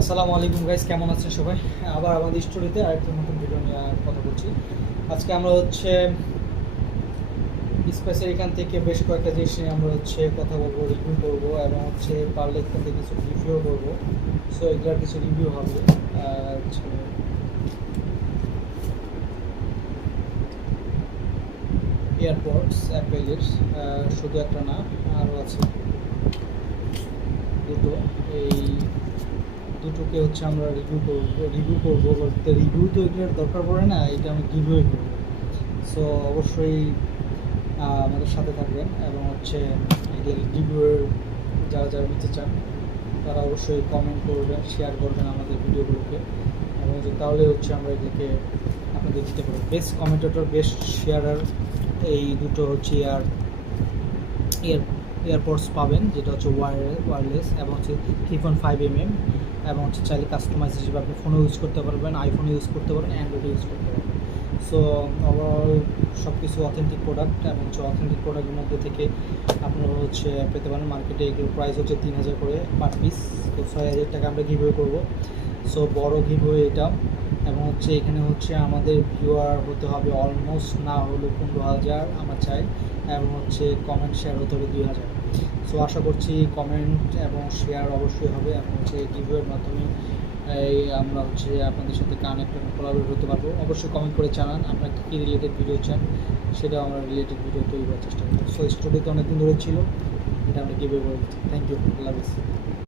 আসসালামু আলাইকুম গাইস, কেমন আছেন সবাই? আবার আমাদের স্টোরিতে আরেকটা নতুন ভিডিও নিয়ে কথা বলছি। আজকে আমরা স্পেসের এখান থেকে বেশ কয়েকটা জিনিস নিয়ে আমরা কথা বলবো, রিভিউ করবো এবং পারলে এখান থেকে কিছু রিভিউ করবো। সো এগুলোর কিছু রিভিউ হবে। এয়ারপডস অ্যাপেলের, শুধু একটা না, আরও আছে দুটো। এই দুটোকে আমরা রিভিউ করবো বলতে রিভিউ তো এটার দরকার পড়ে না, এটা আমি গিভওয়ে করবো। সো অবশ্যই আমাদের সাথে থাকবেন এবং এদের রিভিউয়ের যারা যারা নিতে চান তারা অবশ্যই কমেন্ট করবেন, শেয়ার করবেন আমাদের ভিডিওগুলোকে, এবং তাহলে আমরা এগুলোকে আপনাদের দিতে পারবো। বেস্ট কমেন্টেটর, বেস্ট শেয়ারার, এই দুটো ইয়ার এয়ারপডস পাবেন, যেটা ওয়্যারলেস এবং 3.5 mm, এবং চাইলে কাস্টমাইজ হিসেবে আপনি ফোনও ইউজ করতে পারবেন, আইফোন ইউজ করতে পারবেন, অ্যান্ড্রয়েড ইউজ করতে পারবেন। সো ওভারঅল সব কিছু অথেন্টিক প্রোডাক্ট, এবং অথেন্টিক প্রোডাক্টের মধ্যে থেকে আপনারা পেতে পারেন। মার্কেটে এগুলোর প্রাইস 3,000 করে পার পিস। তো 6,000 টাকা আমরা গিভওয়ে করবো। সো বড় গিভওয়ে এটা, এবং এখানে আমাদের ভিউয়ার হতে হবে অলমোস্ট না হলেও 15,000 আমরা চাই, এবং কমেন্ট শেয়ার হতে হবে 2,000। সো আশা করছি কমেন্ট এবং শেয়ার অবশ্যই হবে, এবং গিভওয়ের মাধ্যমে আমরা আপনাদের সাথে কানেক্ট এবং কোলাবরেট হতে পারবো। অবশ্যই কমেন্ট করে জানান আপনারা কী রিলেটেড ভিডিও চান, সেটাও আমরা রিলেটেড ভিডিও তৈরি করার চেষ্টা করবো। সো স্টুডিওতে অনেকদিন ধরে ছিল, এটা আমরা গিভওয়ে করে দিচ্ছি। থ্যাংক ইউ, আল্লাহ হাফেজ।